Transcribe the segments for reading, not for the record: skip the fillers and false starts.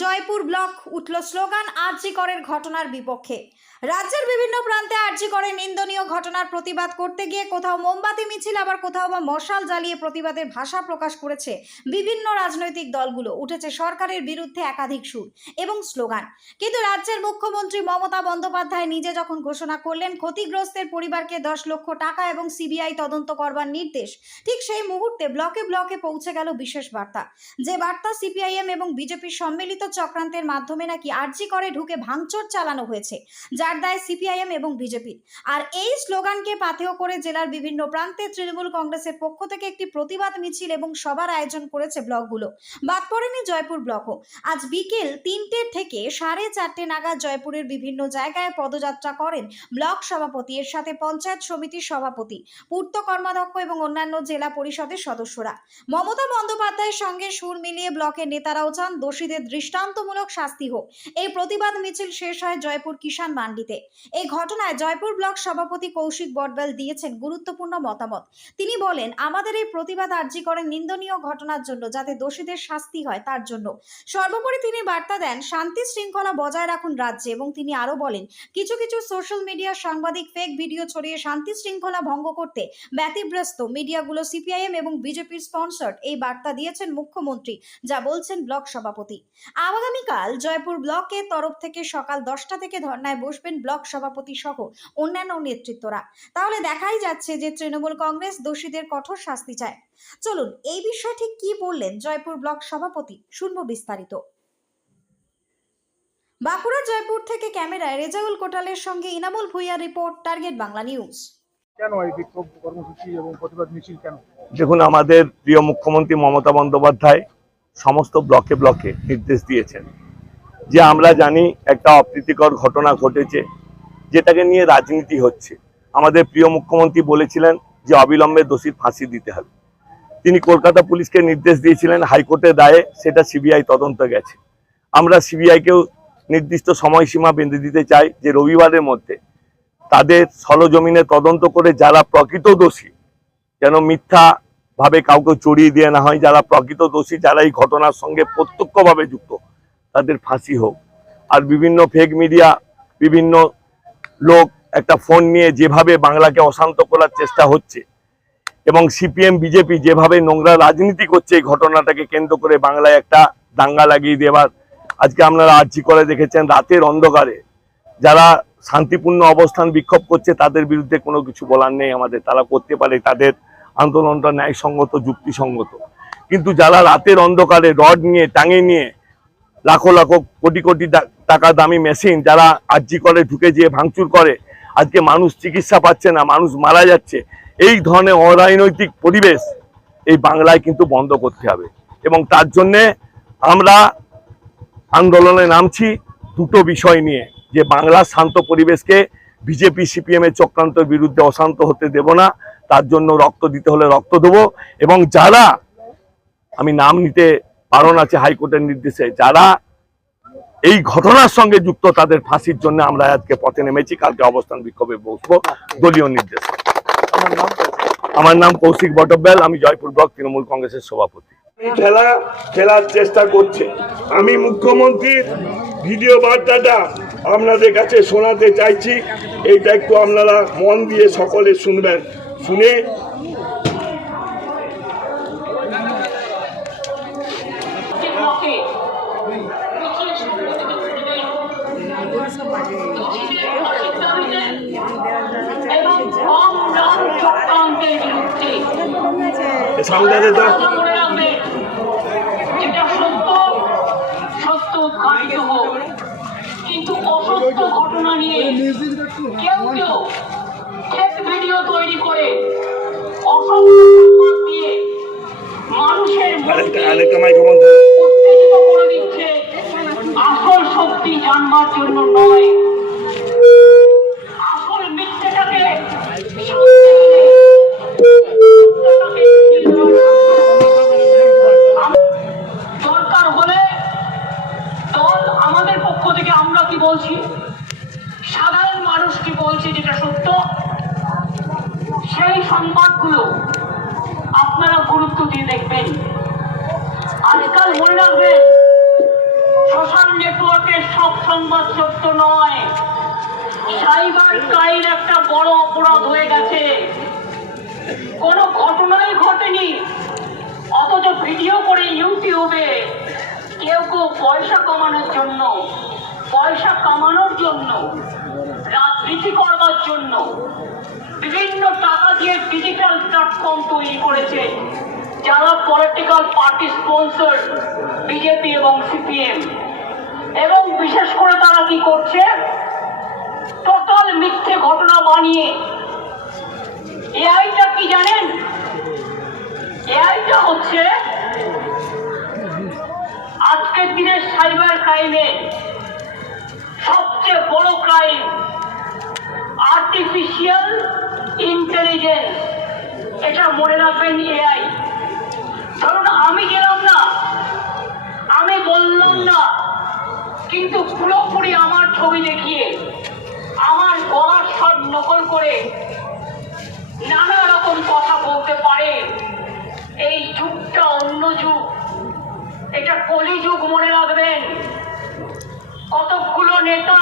Jaipur block উঠল slogan আরজি করের ঘটনার বিপক্ষে। রাজ্যের বিভিন্ন প্রান্তে আরজি করে নিন্দনীয় ঘটনার প্রতিবাদ করতে গিয়ে কোথাও মোমবাতি মিছিল, আবার কোথাও বা মশাল জ্বালিয়ে প্রতিবাদের ভাষা প্রকাশ করেছে বিভিন্ন রাজনৈতিক দলগুলো। উঠেছে সরকারের বিরুদ্ধে একাধিক সুর এবং স্লোগান। কিন্তু রাজ্যের মুখ্যমন্ত্রী মমতা বন্দ্যোপাধ্যায় নিজে যখন ঘোষণা করলেন ক্ষতিগ্রস্তের পরিবারকে 10 লক্ষ টাকা এবং সিবিআই তদন্ত করবার নির্দেশ, ঠিক সেই মুহূর্তে ব্লকে ব্লকে পৌঁছে গেল বিশেষ বার্তা। যে বার্তা সিপিআইএম এবং বিজেপির সম্মিলিত চক্রান্তের মাধ্যমে নাকি আরজি করে ঢুকে ভাঙচুর চালানো হয়েছে, যার দায় সিপিআইএম এবং বিজেপির। আর এই স্লোগানকে পাথেয় করে জেলার বিভিন্ন প্রান্তে তৃণমূল কংগ্রেসের পক্ষ থেকে একটি প্রতিবাদ মিছিল এবং সভার আয়োজন করেছে ব্লকগুলো। বাদ পড়েনি জয়পুর ব্লকও। আজ বিকেল 3টে থেকে 4:30 নাগাদ জয়পুরের বিভিন্ন জায়গায় পদযাত্রা করেন ব্লক সভাপতি, এর সাথে পঞ্চায়েত সমিতির সভাপতি, পূর্ত কর্মাধ্যক্ষ এবং অন্যান্য জেলা পরিষদের সদস্যরা। মমতা বন্দ্যোপাধ্যায়ের সঙ্গে সুর মিলিয়ে ব্লকের নেতারাও চান দোষীদের দৃষ্টান্তমূলক শাস্তি হোক। এই প্রতিবাদ মিছিল শেষ হয় জয়পুর কিষাণ মান্ডিতে। এই ঘটনায় জয়পুর ব্লক সভাপতি কৌশিক বটবেল দিয়েছেন গুরুত্বপূর্ণ মতামত। তিনি বলেন, আমাদের এই প্রতিবাদ আরজি করে নিন্দনীয় ঘটনার জন্য, যাতে দোষীদের শাস্তি হয় তার জন্য। সর্বোপরি তিনি বার্তা দেন শান্তি শৃঙ্খলা বজায় রাখুন রাজ্যে, এবং তিনি আরো বলেন কিছু কিছু সোশ্যাল মিডিয়ার সাংবাদিক ফেক ভিডিও ছড়িয়ে শান্তি শৃঙ্খলা ভঙ্গ করতে ব্যতিব্যস্ত। মিডিয়াগুলো সিপিআইএম এবং বিজেপির স্পন্সর্ড। এই বার্তা দিয়েছেন মুখ্যমন্ত্রী, যা বলছেন ব্লক সভাপতি। আগামীকাল জয়পুর ব্লকের তরফ থেকে সকাল 10টা থেকে ধর্নায় বসবেন ব্লক সভাপতি সহ অন্যান্য নেতৃত্বরা। তাহলে দেখাই যাচ্ছে যে তৃণমূল কংগ্রেস দোষীদের কঠোর শাস্তি চায়। চলুন এই বিষয়ে ঠিক কি বললেন জয়পুর ব্লক সভাপতি, শুনবো বিস্তারিত। বাঁকুড়া জয়পুর থেকে ক্যামেরায় রেজাউল কোটালের সঙ্গে ইনামুল ভুইয়ার রিপোর্ট, টার্গেট বাংলা নিউজ। কেন এই বিক্ষোভ কর্মসূচি এবং প্রতিবাদ মিছিল কেন? দেখুন, আমাদের প্রিয় মুখ্যমন্ত্রী মমতা বন্দ্যোপাধ্যায় সমস্ত ব্লকে ব্লকে নির্দেশ দিয়েছেন যে আমরা জানি একটা অপ্রীতিকর ঘটনা ঘটেছে, যেটাকে নিয়ে রাজনীতি হচ্ছে। আমাদের প্রিয় মুখ্যমন্ত্রী বলেছিলেন যে অবিলম্বে দোষীর ফাঁসি দিতে হবে। তিনি কলকাতা পুলিশকে নির্দেশ দিয়েছিলেন, হাইকোর্টের দায়ে সেটা সিবিআই তদন্ত গেছে। আমরা সিবিআইকেও নির্দিষ্ট সময়সীমা বেঁধে দিতে চাই যে রবিবারের মধ্যে তাদের সরজমিনে তদন্ত করে যারা প্রকৃত দোষী, যেন মিথ্যা ভাবে কাউকে চড়িয়ে দিয়ে না হয়, যারা প্রকৃত দোষী, যারা এই ঘটনার সঙ্গে প্রত্যক্ষভাবে যুক্ত, তাদের ফাঁসি হোক। আর বিভিন্ন ফেক মিডিয়া, বিভিন্ন লোক একটা ফোন নিয়ে যেভাবে বাংলাকে অশান্ত করার চেষ্টা হচ্ছে, এবং সিপিএম বিজেপি যেভাবে নোংরা রাজনীতি করছে এই ঘটনাটাকে কেন্দ্র করে বাংলায় একটা দাঙ্গা লাগিয়ে দেওয়ার, আজকে আপনারা আরজি করে দেখেছেন রাতের অন্ধকারে যারা শান্তিপূর্ণ অবস্থান বিক্ষোভ করছে তাদের বিরুদ্ধে কোনো কিছু বলার নেই আমাদের। তারা করতে পারে, তাদের আন্দোলনটা ন্যায়সঙ্গত, যুক্তিসঙ্গত। কিন্তু যারা রাতের অন্ধকারে রড নিয়ে টাঙে নিয়ে লাখো লাখো কোটি কোটি টাকা দামি মেশিন যারা আরজি করে ঢুকে যেয়ে ভাঙচুর করে, আজকে মানুষ চিকিৎসা পাচ্ছে না, মানুষ মারা যাচ্ছে, এই ধরনের অরাজনৈতিক পরিবেশ এই বাংলায় কিন্তু বন্ধ করতে হবে। এবং তার জন্যে আমরা আন্দোলনে নামছি দুটো বিষয় নিয়ে, যে বাংলার শান্ত পরিবেশকে বিজেপি সিপিএম এর চক্রান্তের বিরুদ্ধে অশান্ত হতে দেব না, তার জন্য রক্ত দিতে হলে রক্ত দেবো। এবং যারা, আমি নাম নিতে বারণ আছে হাইকোর্টের নির্দেশে, যারা এই ঘটনার সঙ্গে যুক্ত তাদের ফাঁসির জন্য আমরা আজকে পথে নেমেছি। কালকে অবস্থান বিক্ষোভে বসবো দলীয় নির্দেশ। আমার নাম কৌশিক বটবেল, আমি জয়পুর ব্লক তৃণমূল কংগ্রেসের সভাপতি। খেলার চেষ্টা করছে। আমি মুখ্যমন্ত্রীর ভিডিও বার্তাটা আপনাদের কাছে শোনাতে চাইছি, এইটা একটু আপনারা মন দিয়ে সকলে শুনবেন। শুনে সামনে দাও কিন্তু অসত্য ঘটনা নিয়ে কেউ কেউ ফেক ভিডিও তৈরি করে অসত্য দিয়ে মানুষের উত্তেজিত করে দিচ্ছে। আসল শক্তি জানবার জন্য নয়, আসল মিথ্যাটাকে দরকার হলে দল আমাদের পক্ষ থেকে আমরা কি বলছি, সাধারণ মানুষ কি বলছে যেটা সত্য, সেই সংবাদগুলো আপনারা গুরুত্ব দিয়ে দেখবেন। আজকাল মনে রাখবেন, সংবাদ সত্য নয়। সাইবার ক্রাইম একটা বড় অপরাধ হয়ে গেছে। কোনো ঘটনাই ঘটেনি, অথচ ভিডিও করে ইউটিউবে কেউ কেউ পয়সা কামানোর জন্য, রাজনীতি করবার জন্য বিভিন্ন টাকা দিয়ে ডিজিটাল প্ল্যাটফর্ম তৈরি করেছে, যারা পলিটিক্যাল পার্টি স্পন্সর, বিজেপি এবং সিপিএম। এবং বিশেষ করে তারা কি করছে, টোটাল মিথ্যে ঘটনা বানিয়ে। এআইটা কি জানেন? এআইটা হচ্ছে আজকের দিনের সাইবার ক্রাইমে সবচেয়ে বড় ক্রাইম। আর্টিফিশিয়াল ইন্টেলিজেন্স, এটা মনে রাখবেন। এআই, ধরুন আমি গেলাম না, আমি বললাম না, কিন্তু পুরোপুরি আমার ছবি দেখিয়ে আমার গলার স্বর নকল করে নানা রকম কথা বলতে পারে। এই যুগটা অন্য যুগ, এটা কলিযুগ, মনে রাখবেন। কতকগুলো নেতা,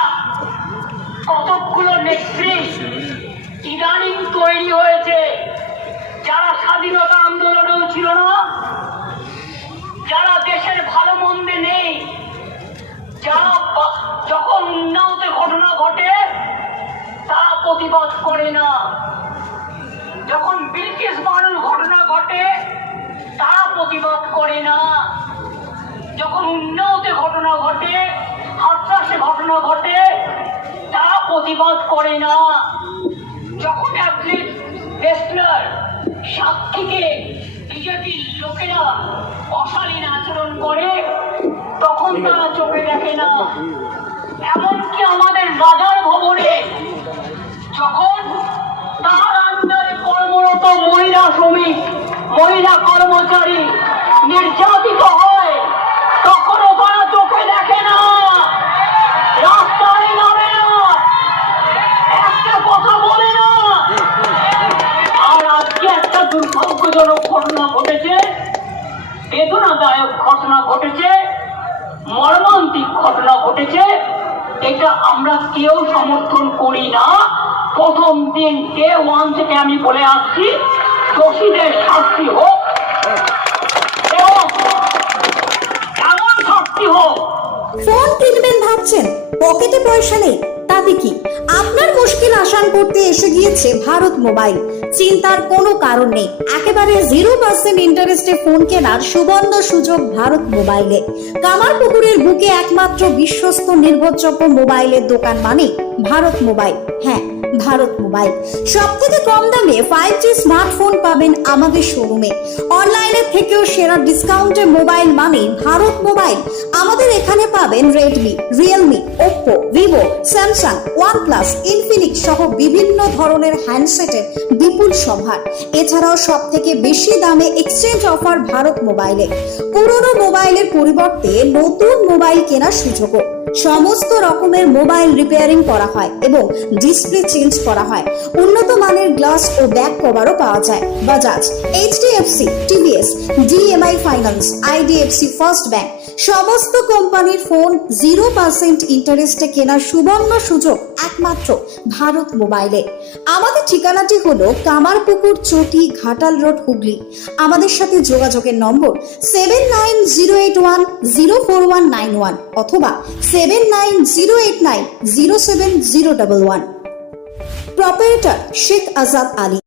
কতকগুলো নেত্রী ইদানিং তৈরি হয়েছে, যারা স্বাধীনতা আন্দোলনেও ছিল না, যারা দেশের ভালো মন্দে নেই, যারা যখন উন্নয়তে ঘটনা ঘটে তারা প্রতিবাদ করে না, যখন বিলকিস বানুর ঘটনা ঘটে তারা প্রতিবাদ করে না, যখন উন্নয়তে ঘটনা ঘটে, হাতরাসে ঘটনা ঘটে, তারা প্রতিবাদ করে না, যখন অ্যাথলিট, রেসলার, সাক্ষীকে বিজেপির লোকেরা অশালীন আচরণ করে তখন তারা চোখে দেখে না। এমনকি আমাদের বাজার ভবনে যখন তার আন্ডারে কর্মরত মহিলা শ্রমিক, মহিলা কর্মচারী নির্যাতিত হয়, তখনও তারা চোখে দেখে না, রাস্তায় নামে না, একটা কথা বলে না। আর আজকে একটা দুর্ভাগ্যজনক ঘটনা ঘটেছে, বেদনাদায়ক ঘটনা ঘটেছে, মর্মান্তিক ঘটনা ঘটেছে। এটা আমরা কেউ সমর্থন করি না। প্রথম দিন ডে 1 থেকে আমি বলে আসছি, দোষীদের শাস্তি হোক, এবং এমন শাস্তি হোক। ফোন কিনবেন ভাবছেন, পকেটে পয়সা নেই, তাতে কি? আপনার মুশকিল আসান করতে এসে গিয়েছে ভারত মোবাইল। চিন্তার কোনো কারণ নেই, একেবারে 0% ইন্টারেস্টে ফোন কেনার সুবর্ণ সুযোগ ভারত মোবাইলে। কামারপুকুরের বুকে একমাত্র বিশ্বস্ত নির্ভরযোগ্য মোবাইলের দোকান মানে ভারত মোবাইল। হ্যাঁ, ভারত মোবাইল। সবথেকে কম দামে 5G স্মার্টফোন পাবেন আমাদের শোরুমে। অনলাইনের থেকেও সেরা ডিসকাউন্টে মোবাইল মানে ভারত মোবাইল। আমাদের এখানে পাবেন Redmi, Realme, Oppo, Vivo, Samsung, OnePlus, Infinix সহ বিভিন্ন ধরনের হ্যান্ডসেটের বিপুল সম্ভার। এছাড়াও সব থেকে বেশি দামে এক্সচেঞ্জ অফার ভারত মোবাইলে। পুরনো মোবাইলের পরিবর্তে নতুন মোবাইল কেনার সুযোগও। সমস্ত রকমের মোবাইল রিপেয়ারিং করা হয় এবং ডিসপ্লে চেঞ্জ করা হয়। উন্নত মানের গ্লাস ও ব্যাক কভারও পাওয়া যায়। Bajaj, HDFC, TVS, DMI finance, IDFC first bank সমস্ত কোম্পানির ফোন 0% ইন্টারেস্টে কেনার সুবর্ণ সুযোগ একমাত্র ভারত মোবাইলে। আমাদের ঠিকানাটি হলো কামারপুকুর, চটি, ঘাটাল রোড, হুগলি। আমাদের সাথে যোগাযোগের নম্বর 7908104191 অথবা 7908907011। প্রপারেটর শেখ আজাদ আলী।